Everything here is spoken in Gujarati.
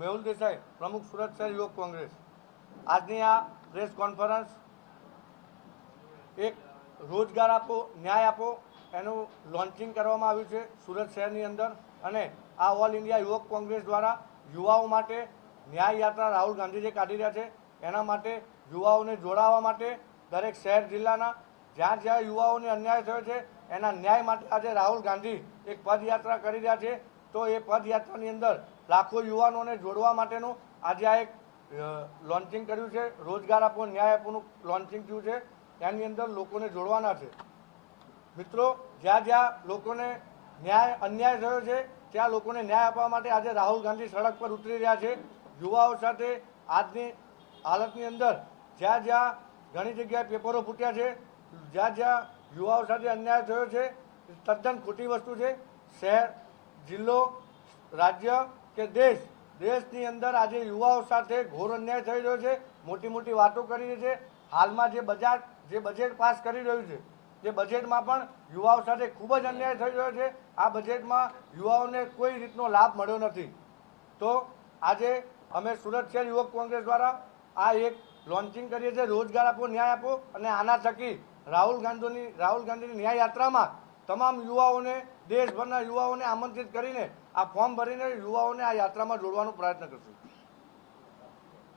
મેહુલ દેસાઈ, પ્રમુખ સુરત શહેર યુવક કોંગ્રેસ। આજની આ પ્રેસ કોન્ફરન્સ એક રોજગાર આપો ન્યાય આપો એનું લોન્ચિંગ કરવામાં આવ્યું છે સુરત શહેરની અંદર, અને આ ઓલ ઇન્ડિયા યુવક કોંગ્રેસ દ્વારા યુવાઓ માટે ન્યાય યાત્રા રાહુલ ગાંધીજી કાઢી રહ્યા છે। એના માટે યુવાઓને જોડાવા માટે દરેક શહેર જિલ્લાના જ્યાં જ્યાં યુવાઓને અન્યાય થયો છે એના ન્યાય માટે આજે રાહુલ ગાંધી એક પદયાત્રા કરી રહ્યા છે। તો એ પદયાત્રાની અંદર લાખો યુવાનોને જોડવા માટેનું આજે આ એક લોન્ચિંગ કર્યું છે। રોજગાર આપો ન્યાય આપોનું લોન્ચિંગ થયું છે, એની અંદર લોકોને જોડવાના છે। મિત્રો, જ્યાં જ્યાં લોકોને અન્યાય થયો છે ત્યાં લોકોને ન્યાય આપવા માટે આજે રાહુલ ગાંધી સડક પર ઉતરી રહ્યા છે। યુવાઓ સાથે આજની હાલતની અંદર જ્યાં જ્યાં ઘણી જગ્યાએ પેપરો ફૂટ્યા છે, જ્યાં જ્યાં યુવાઓ સાથે અન્યાય થયો છે, તદ્દન ખોટી વસ્તુ છે। શહેર, જિલ્લો, રાજ્ય કે દેશની અંદર આજે યુવાઓ સાથે ઘોર અન્યાય થઈ રહ્યો છે। મોટી મોટી વાતો કરી રહી છે। હાલમાં જે બજેટ પાસ કરી રહ્યું છે એ બજેટમાં પણ યુવાઓ સાથે ખૂબ જ અન્યાય થઈ રહ્યો છે। આ બજેટમાં યુવાઓને કોઈ રીતનો લાભ મળ્યો નથી। તો આજે અમે સુરત શહેર યુવક કોંગ્રેસ દ્વારા આ એક લોન્ચિંગ કરીએ છીએ, રોજગાર આપો ન્યાય આપો, અને આના થકી રાહુલ ગાંધીની ન્યાય યાત્રામાં તમામ યુવાઓને, દેશભરના યુવાઓને આમંત્રિત કરીને આ ફોર્મ ભરીને યુવાઓને આ યાત્રામાં જોડવાનો પ્રયત્ન કરશું।